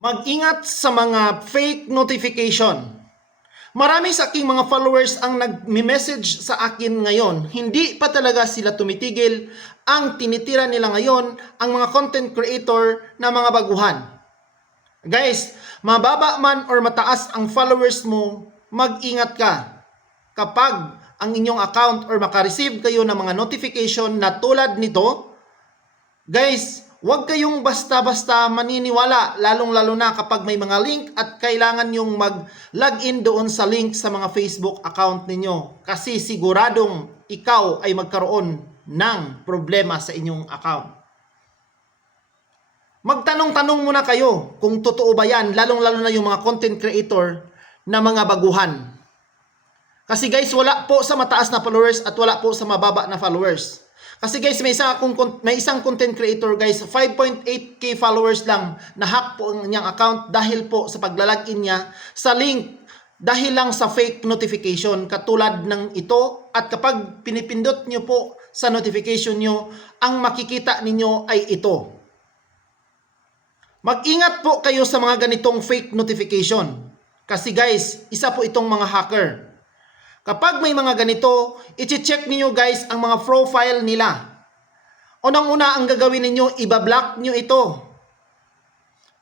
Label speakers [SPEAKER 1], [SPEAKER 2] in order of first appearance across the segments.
[SPEAKER 1] Mag-ingat sa mga fake notification. Marami sa aking mga followers ang nag-message sa akin ngayon. Hindi pa talaga sila tumitigil. Ang tinitira nila ngayon ang mga content creator na mga baguhan. Guys, mababa man or mataas ang followers mo, mag-ingat ka. Kapag ang inyong account or makareceive kayo ng mga notification na tulad nito, Guys, huwag kayong basta-basta maniniwala, lalong-lalo na kapag may mga link at kailangan yung mag-login doon sa link sa mga Facebook account ninyo. Kasi siguradong ikaw ay magkaroon ng problema sa inyong account. Magtanong-tanong muna kayo kung totoo ba yan, lalong-lalo na yung mga content creator na mga baguhan. Kasi guys, wala po sa mataas na followers at wala po sa mababa na followers. Kasi guys, may, isa akong, may isang content creator guys, 5.8k followers lang, na-hack po ang niyang account dahil po sa paglalagin niya sa link dahil lang sa fake notification katulad ng ito at kapag pinipindot niyo po sa notification niyo, ang makikita ninyo ay ito. Mag-ingat po kayo sa mga ganitong fake notification. Kasi guys, isa po itong mga hacker. Kapag may mga ganito, i-check niyo guys ang mga profile nila. Unang-una ang gagawin ninyo, ibablock niyo ito.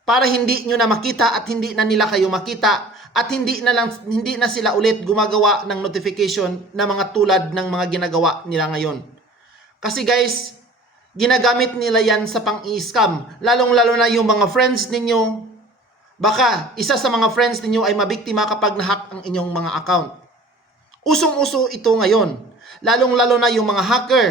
[SPEAKER 1] Para hindi niyo na makita at hindi na nila kayo makita at hindi na lang hindi na sila ulit gumagawa ng notification na mga tulad ng mga ginagawa nila ngayon. Kasi guys, ginagamit nila yan sa pang-i-scam. Lalong-lalo na yung mga friends ninyo. Baka isa sa mga friends ninyo ay mabiktima kapag nahack ang inyong mga account. Usong-uso ito ngayon. Lalong-lalo na yung mga hacker.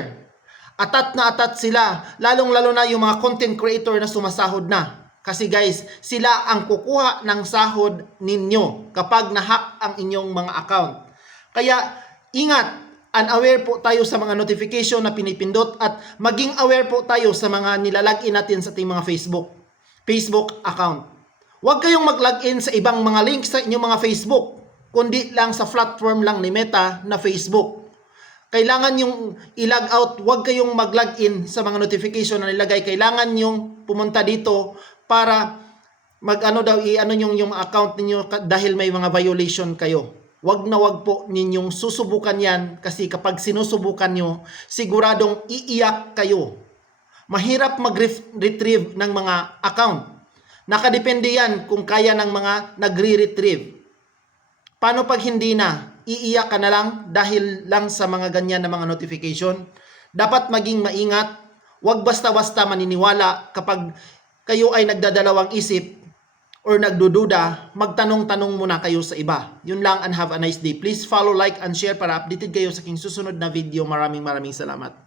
[SPEAKER 1] Atat na atat sila. Lalong-lalo na yung mga content creator na sumasahod na. Kasi guys, sila ang kukuha ng sahod ninyo kapag nahack ang inyong mga account. Kaya ingat, unaware po tayo sa mga notification na pinipindot at maging aware po tayo sa mga nilalagin natin sa ating mga Facebook Facebook account. Huwag kayong mag-login sa ibang mga links sa inyong mga Facebook, kundi lang sa platform lang ni Meta na Facebook. Kailangan yung i-log out, huwag kayong mag-login sa mga notification na nilagay. Kailangan yung pumunta dito para mag-ano daw i-ano yung yung account ninyo ka- dahil may mga violation kayo. Wag na wag po ninyong susubukan yan kasi kapag sinusubukan nyo, siguradong iiyak kayo. Mahirap mag-retrieve ng mga account. Nakadepende yan kung kaya ng mga nagre-retrieve. Paano pag hindi na? Iiyak ka na lang dahil lang sa mga ganyan na mga notification? Dapat maging maingat. Huwag basta-basta maniniwala kapag kayo ay nagdadalawang isip or nagdududa, magtanong-tanong muna kayo sa iba. Yun lang and have a nice day. Please follow, like, and share para updated kayo sa aking susunod na video. Maraming maraming salamat.